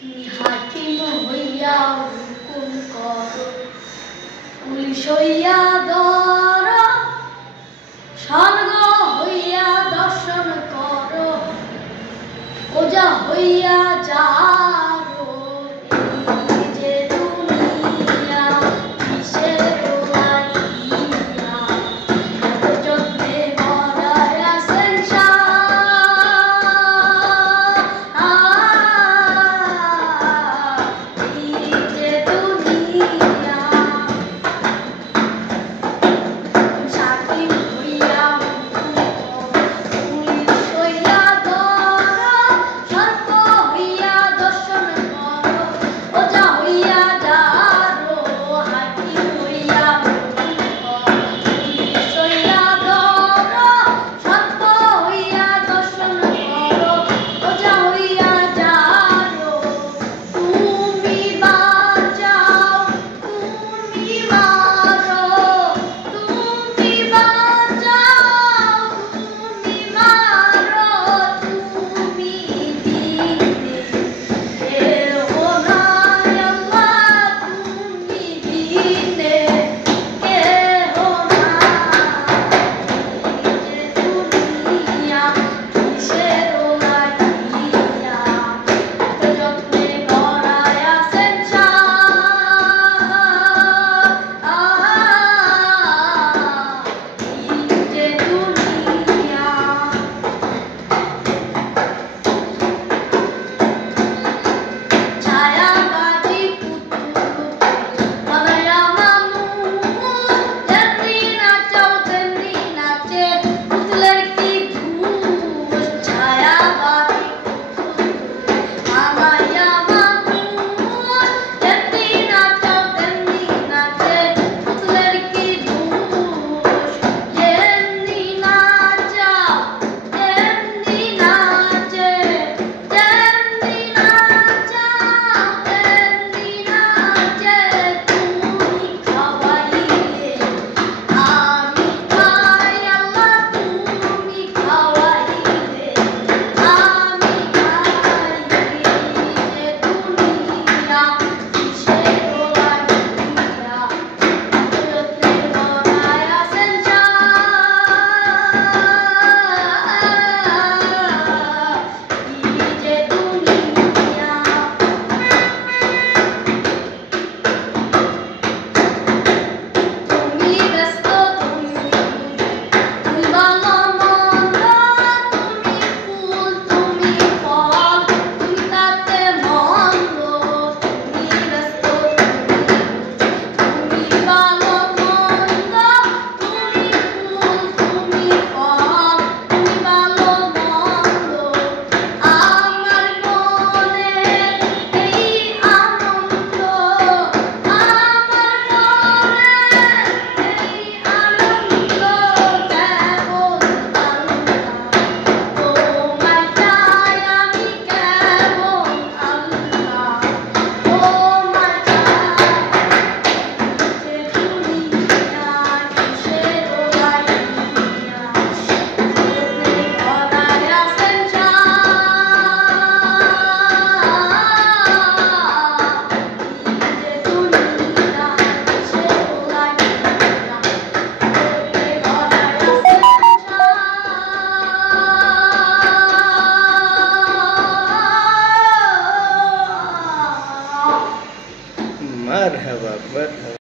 তুমি হাকিম হইয়া হুকুম করো, পুলিশ হইয়া ধর, স্বর্গ হইয়া দর্শন করো, ওজা হইয়া যারো। এই যে দুনিয়া কিসের লাগিয়া, এত যত্নে গড়ায় আছেন এই যে দুনিয়া। সাকিব হইয়া হুকুম করো, পুলিশ হইয়া ধর, স্বর্গ হইয়া দর্শন করো, ওজা হইয়া যারো। হাকিম হইয়া হুকুম করো, পুলিশ হইয়া ধর, স্বর্গ হইয়া দর্শন করো, ওজা হইয়া যারো। তুমি বাঁচাও, তুমি মারো, তুমি বাঁচাও, তুমি মারো, তুমি দিনে কেহ নাই আল্লাহ, তুমি দিনে কেহ নাই। এই যে দুনিয়া কিসের লাগিয়া, এত যত্নে গড়ায় আছেন এই যে দুনিয়া। ছায়াবাজি পুতুলরূপে বানায়া মানুষ, যেমনি নাচাও তেমনি নাচে, পুতুলের কি দোষ। ছায়াবাজি পুতুলরূপে বানায়া মানুষ, যেমনি নাচাও তেমনি নাচে, পুতুলের কি দোষ। যেমনি নাচাও তেমনি নাচে, তেমনি নাচাও তেমনি নাচে, তুমি খাওয়াইলে আমি খাই আল্লাহ, তুমি খাওয়াইলে আমি খাই। এই যে দুনিয়া কিসের লাগিয়া, এত যত্নে গড়ায় আছেন এই যে দুনিয়া। তুমি ব্যস্ত, তুমি তুমি ভালো মন্দ, তুমি ফুল, তুমি ফল, তুমি তাতে মন্দ। তুমি ব্যস্ত, তুমি ভালো মন্দ, তুমি ফুল, তুমি ফল, তুমি ভালো মন্দ। আমার মনে এই আনন্দ, আমার মনে এই আনন্দ, কেবল আল্লাহ তোমায় চাই আমি, কেবল আল্লাহ তোমায় চাই। যে দুনিয়া কিসের লাগিয়া, যত্নে গড়ায় আছেন এই যে দুনিয়া কিসের লাগিয়া, যত্নে গড়ায় আছেন। মারহাবা মারহাবা।